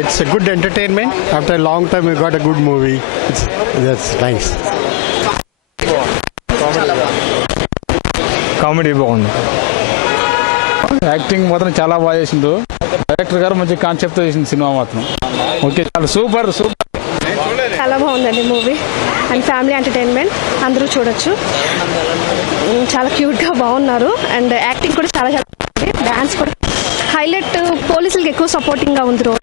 it's a good entertainment. After a long time, we got a good movie. That's nice. Comedy బాగుంది. Acting మాత్రం చాలా బాగా చేసిండు. Director గారు మంచి కాన్సెప్ట్తో చేసింది సినిమా మాత్రం. ఓకే, చాలా సూపర్. చాలా బాగుందండి మూవీ. అండ్ ఫ్యామిలీ ఎంటర్టైన్మెంట్, అందరూ చూడొచ్చు. చాలా క్యూట్గా బాగున్నారు. అండ్ యాక్టింగ్ కూడా చాలా బాగుంది. డాన్స్ కూడా హైలైట్. పోలీసులకి ఎక్కువ సపోర్టింగ్గా ఉంది రోజు.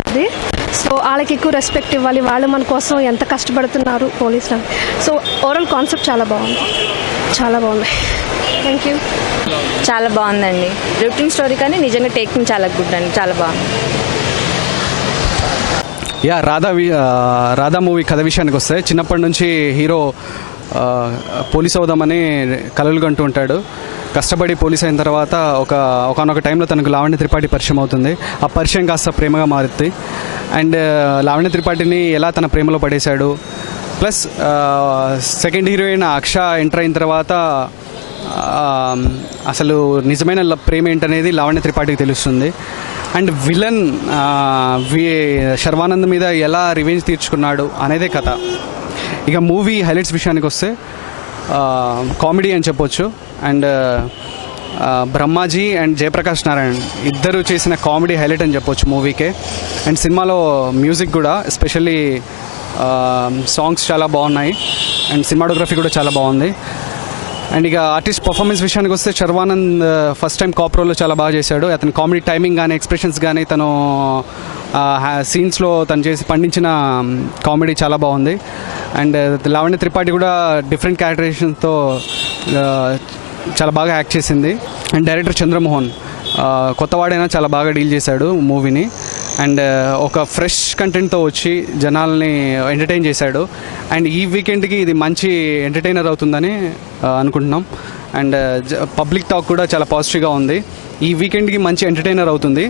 సో వాళ్ళకి ఎక్కువ రెస్పెక్ట్ ఇవ్వాలి. వాళ్ళు మన కోసం ఎంత కష్టపడుతున్నారు పోలీసులు. సో ఓవరాల్ కాన్సెప్ట్ చాలా బాగుంది. చాలా బాగుంది. Thank you. చాలా బాగుందండి. రొటీన్ స్టోరీ కానీ నిజంగా టేకింగ్ చాలా గుడ్ అండి. చాలా బాగుంది. రాధా మూవీ కథ విషయానికి వస్తే, చిన్నప్పటి నుంచి హీరో పోలీస్ అవుదామని కలలు కంటూ ఉంటాడు. కష్టపడి పోలీస్ అయిన తర్వాత ఒకనొక టైంలో తనకు లావణ్య త్రిపాఠి పరిచయం అవుతుంది. ఆ పరిచయం కాస్త ప్రేమగా మారుతుంది. అండ్ లావణ్య త్రిపాఠిని ఎలా తన ప్రేమలో పడేశాడు. ప్లస్ సెకండ్ హీరోయిన్ అక్ష ఎంటర్ అయిన తర్వాత అసలు నిజమైన ప్రేమ ఏంటనేది లావణ్య త్రిపాఠికి తెలుస్తుంది. అండ్ విలన్ శర్వానంద్ మీద ఎలా రివెంజ్ తీర్చుకున్నాడు అనేదే కథ. ఇక మూవీ హైలైట్స్ విషయానికి వస్తే కామెడీ అని చెప్పొచ్చు. అండ్ బ్రహ్మాజీ అండ్ జయప్రకాష్ నారాయణ్ ఇద్దరు చేసిన కామెడీ హైలైట్ అని చెప్పొచ్చు మూవీకే. అండ్ సినిమాలో మ్యూజిక్ కూడా, ఎస్పెషల్లీ సాంగ్స్ చాలా బాగున్నాయి. అండ్ సినిమాటోగ్రఫీ కూడా చాలా బాగుంది. అండ్ ఇక ఆర్టిస్ట్ పర్ఫార్మెన్స్ విషయానికి వస్తే, శర్వానంద్ ఫస్ట్ టైం కాప్ రోల్లో చాలా బాగా చేశాడు. అతని కామెడీ టైమింగ్ కానీ, ఎక్స్ప్రెషన్స్ కానీ, తను సీన్స్లో తను చేసి పండించిన కామెడీ చాలా బాగుంది. అండ్ లావణ్య త్రిపాఠి కూడా డిఫరెంట్ క్యారెక్టరైజేషన్తో చాలా బాగా యాక్ట్ చేసింది. అండ్ డైరెక్టర్ చంద్రమోహన్ కొత్తవాడైనా చాలా బాగా డీల్ చేశాడు మూవీని. అండ్ ఒక ఫ్రెష్ కంటెంట్తో వచ్చి జనాల్ని ఎంటర్టైన్ చేశాడు. అండ్ ఈ వీకెండ్కి ఇది మంచి ఎంటర్టైనర్ అవుతుందని అనుకుంటున్నాం. అండ్ పబ్లిక్ టాక్ కూడా చాలా పాజిటివ్గా ఉంది. ఈ వీకెండ్కి మంచి ఎంటర్టైనర్ అవుతుంది.